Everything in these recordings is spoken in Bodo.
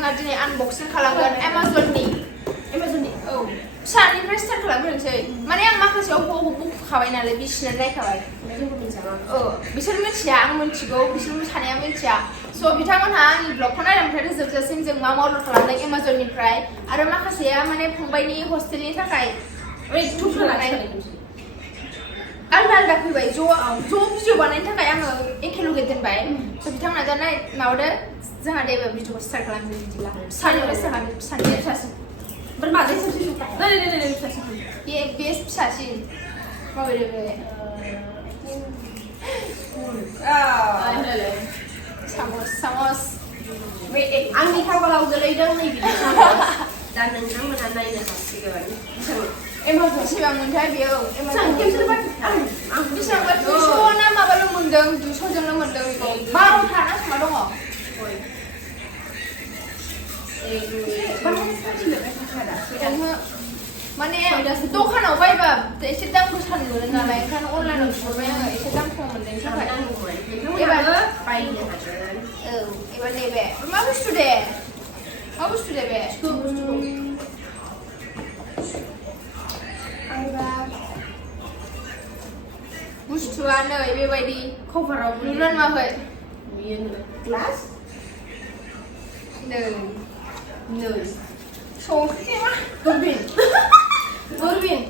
जोंहा दिनै आनबक्सिं खालामगोन Amazonनि औ फिसानिफ्राय स्टार्ट खालामग्रोनोसै माने आं माखासेयाव बुखुखाबाय नालाय बिसिना नायखाबाय बिसोर मिथिया आं मिथिगौ बिसोर सानैया मिथिया स' बिथांमोनहा आंनि ब्लगखौ नायलांबाथाय जोबजासिम जों मा अर्डार खालामदों Amazonनिफ्राय आरो माखासेया माने फंबायनि हस्टेलनि थाखाय आलदा आलदा फैबाय ज' भिडिअ बानायनो थाखाय आङो एखेलगे दोनबाय स' बिथांमोना दा माबादो जोंहा दे भिडिअखौ स्टार्ट खालामसै बिदिब्ला फिसानिफ्राय फिसानिफ्राय फिसासिन बे फिसासिन माबायदि बे सामस आंनि खाफालाव गोलैदों नै बिदि दा नोंथांमोना नायनो हासिगोन Amazon बेसेबां मोनथाय बेयो बेसेबांबा 200 ना माबाल' मोनदों 200 जोंल' मोनदों बेखौ 12था ना मा दङ माने दखानाव बायबा एसे दाम गोसा मोनो नालाय ओंखायनो अनलाइनाव बिहरबाय आङो एसे दाम खम मोननायनि थाखाय एबार बायनो हागोन एबार नैबे मा बुस्थु दे बे बुस्थुआ नै बेबायदि कभाराव नुनो नुवाखै बियो ग्लास नै संख्रि मा दूरबीन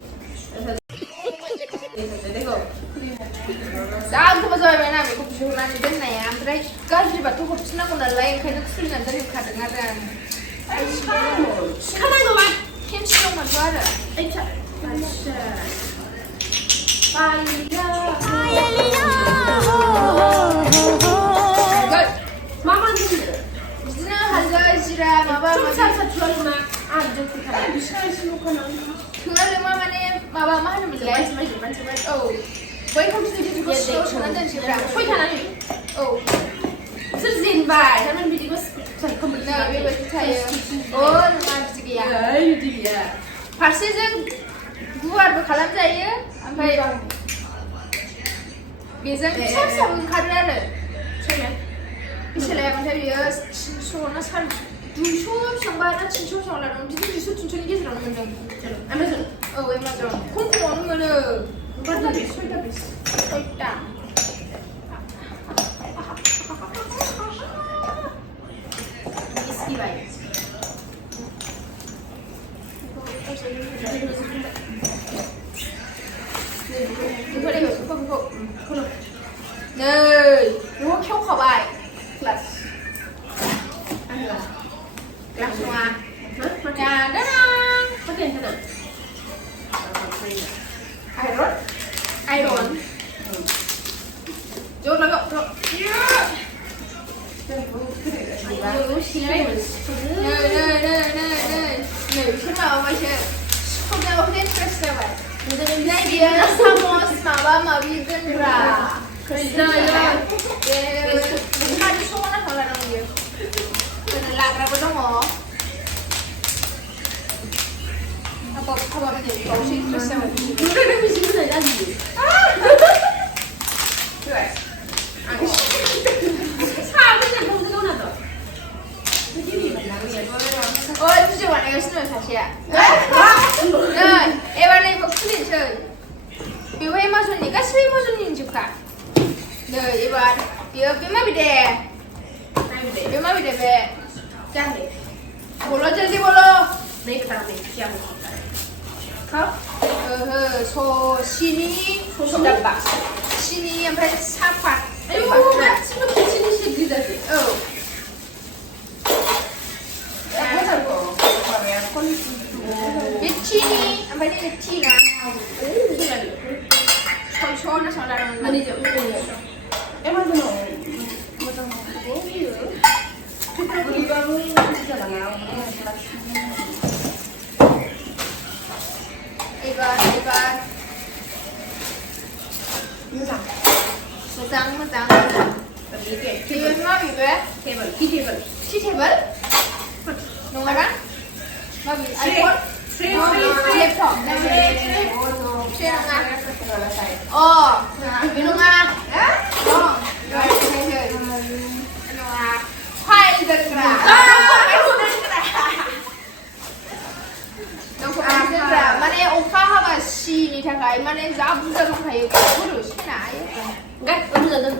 जा गोबाव जाबायना बेखौ बिहरनानै दोननाया ओमफ्राय गाज्रिबाथ' हरफिननांगौ नालाय ओंखायनो खुलिनानै दोनखादों आरो आं सिखानांगौ मा खेमसि दंमोनथ' आरो बिदिनो हालदै जिरा माबा थोआलै माने माबा मा होनोमोनलाय औ बैखौ गिदिरखौ सिङाव सोनानै दोनसैब्रा फैखानानै औ सोर जेनबाय थारमाने बिदिखौ बेबायदि थायो नङा बिदि गैया फारसेजों गुवारबो खालामजायो ओमफ्राय बेजों फिसा फिसा ओंखारो आरो बेसे लायामोनथाय बियो 300 ना 200 बेसेबांबा ना 300 बेसेबां लादों बिदिनो 200 300नि गेजेरावनो मोनदों Amazon खमावनो मोनो 6टा नै बेखौ खेवखाबाय ग्लास नङा आयरन ज' लागौ नै बिसोर माबाबायसो सिखावनायाव इन्ट्रेस्ट जाबाय बियो सामस माबा माबि दोनग्रा लाग्राबो दङ बावसो इन्ट्रेस्ट जाबाय भिडिअ बानायगासिनो सासेया एबार नैबो खुलिनोसै बेबो Amazonनि गासिबो Amazonनि जोबखा नै एबार बेयो बे माबि दे बे जाहै बोलो जल्दी बोलो नहीं पता नहीं क्या हो सिनि डब्बा सिनि ओमफ्राय सापात सिनि सिनि जाते औ बे टिनि ओमफ्राय नै टि ना सयस' ना लादोंमोन माने जों Amazon मोजां होयो बोरैबाबो जालाङा एबार मोजां बेयो मा बेबो टेबल टि टेबल नङाना माबि आइफन लेपटप बे नङा फाइल दोनग्रा थाखाय माने जा बुरजा दंखायो बेखौ सायनो हायो Gắt ông giờ đâu?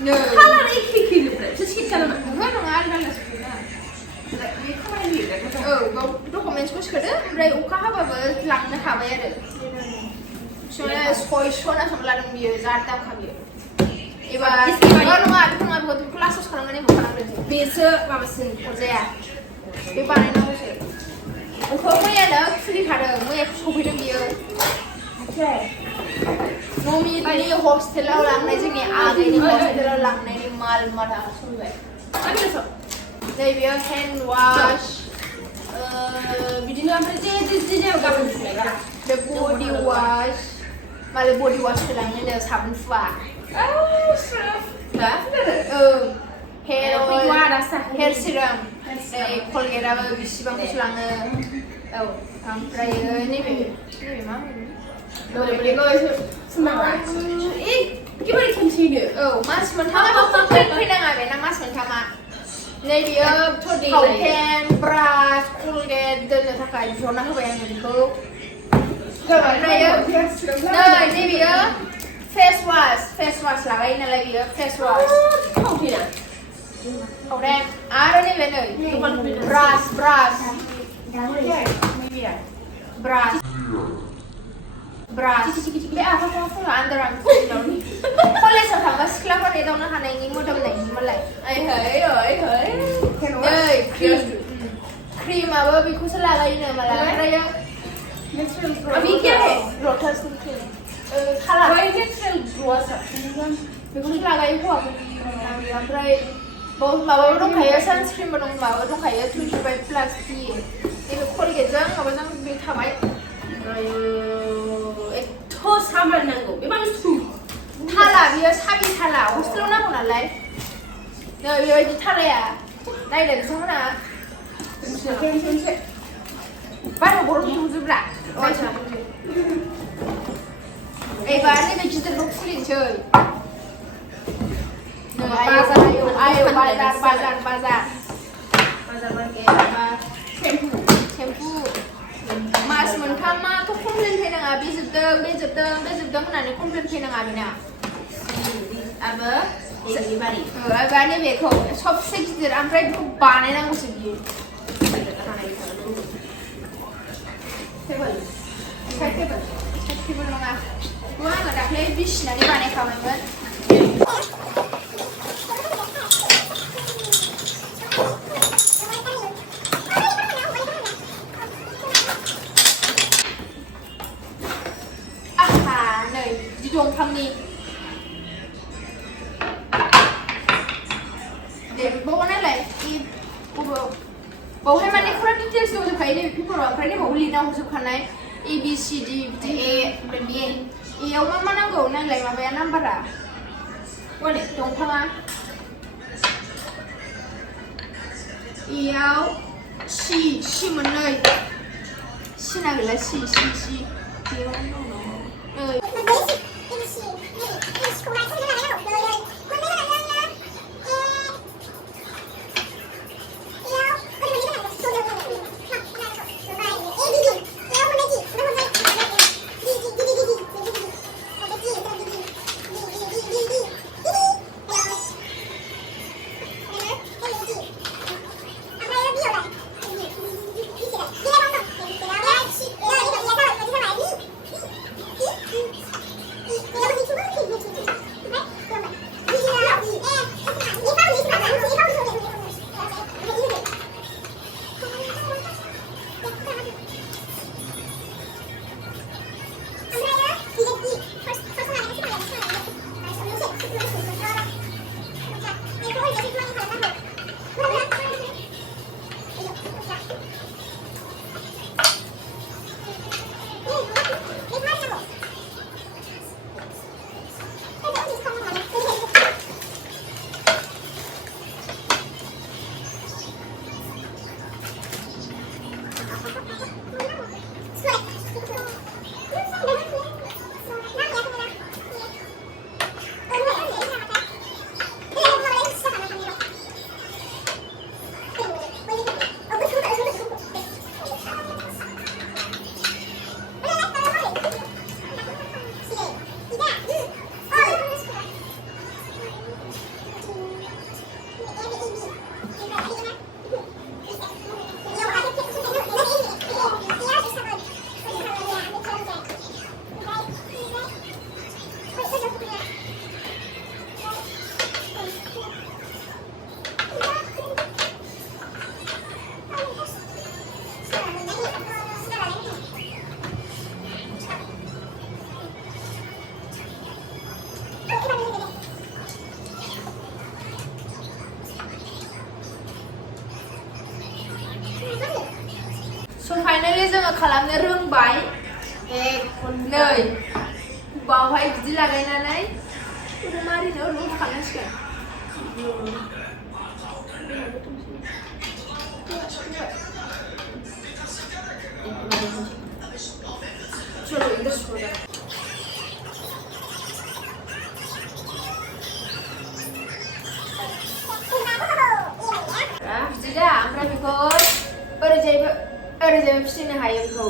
नै Khá là đi khi được đấy, chứ xịt sao mà. ओहो नङा आलदासो ना बे खामानि लिरनाय मोजां। बाव डकुमेन्टसखौ सोदो ओमफ्राय अखा हाबाबो लांनो हाबाय आरो सयस' ना सोम लादों बियो जा दामखा बियो एबार नङा बेखौ क्लासाव खालामनानै खालामदों बेसो माबासिन अरजाया बे बानायनांगौसो बेखौ मैयानो खुलिखादों मैया सफैदों बियो नमितनि हस्टेलाव लांनाय जोंनि आगैनि हस्टेलाव लांनायनि माल माथा सफैबाय नै बेयो हेन्ड वाश बिदिनो ओमफ्राय जे गाबोन फुनाय बे बडि वाश मालाय बडि वाश लांनो साबोन फुवा हेयर सिराम नै कलगेटआबो बेसेबांसो लाङो औ ओमफ्रायो नैबे मा औ मास मोनथामाथ' फैनाङा बेना मास मोनथामा नै बियो फाउन्टेन ब्रास कलगेट दोननो थाखाय बिहरना होबाय आङो बेखौ ओमफ्रायो नै बियो फेस वाश लागायो नालाय बियो फेस वाश फाउन्टेन आरो नैबे नै ब्रास बे आफाखौ फुङाव आन्दार आं कलेजाव थांबा सिख्लाफोर एदावनो हानायनि मोदोमनायनि मालाय नै क्रिमाबो बेखौसो लागायोनो माला ओमफ्रायो लटासनि क्रिम बेखौसो लागायो हौवाफोर ओमफ्राय माबाबो दंखायो सानस्क्रिमबो दं माबा दंखायो 25+ PA नैबे कलगेटजों माबाजों बे थाबाय एथ' सामान नांगौ बे मानसि थाला बियो साबि थाला हस्टेलाव नांगौ नालाय नै बेबायदि थालाया नायदो बिथांमोना बायह्रायाव गरम संजोब्रा एबार नैबे गिदिरखौ खुलिनोसै बाजार सेम्पु मास मोनथामाथ' कमप्लेन फैनाङा बे जोबदों होननानै कमप्लेन फैनाङा बेना एबार नैबेखौ सबसे गिदिर ओमफ्राय बेखौ बानायनांगौसो बियो टेबोल नङा बेखौ आङो दाख्लै बिसिनानै बानायखाबायमोन दंफांनि दे बाव नालाय बावहाय माने फुरा डिटेल्स दंजोबखायो नैबे पेपाराव ओमफ्राय नैबावबो लिरना हरजोबखानाय ABCD बिदि ओमफ्राय एआव मा नांगौ नांलाय माबाया नाम्बारा दंफाङा एआव सि मोननै सिना गैला सि जोङो खालामनो रोंबाय नै बावहाय बिदि लागायनानै मारिनो लुट खालामसिगोन चलो इधर छोड़ बिदि दा ओमफ्राय बेखौ ओरैजायबो फिदिंनो हायो बेखौ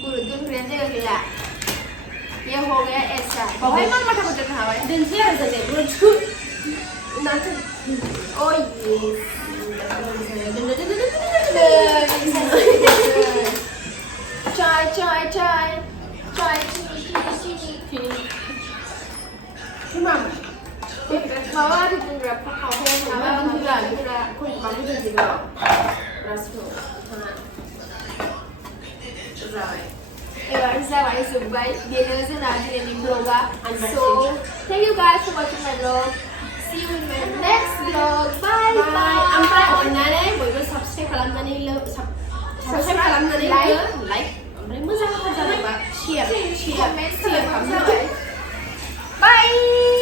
गुरुद दोनग्रायानो जायगा गैला ये हो गया ऐसा बावहाय मा माथाखौ दोननो हाबाय दोनसै आरो जाजाय गुरुद नाथुर ओ Chai. Cuma Bawa di tunggak pakau apa juga kun kamu tuh juga rasul sana right Zabai Zubai dinner in the vlog. So thank you guys for watching my vlog. See you in my next vlog. Bye bye. Omprai onnane boybo subscribe खालामनानै like ओमफ्राय मोजां मोजां share Comment, Bye.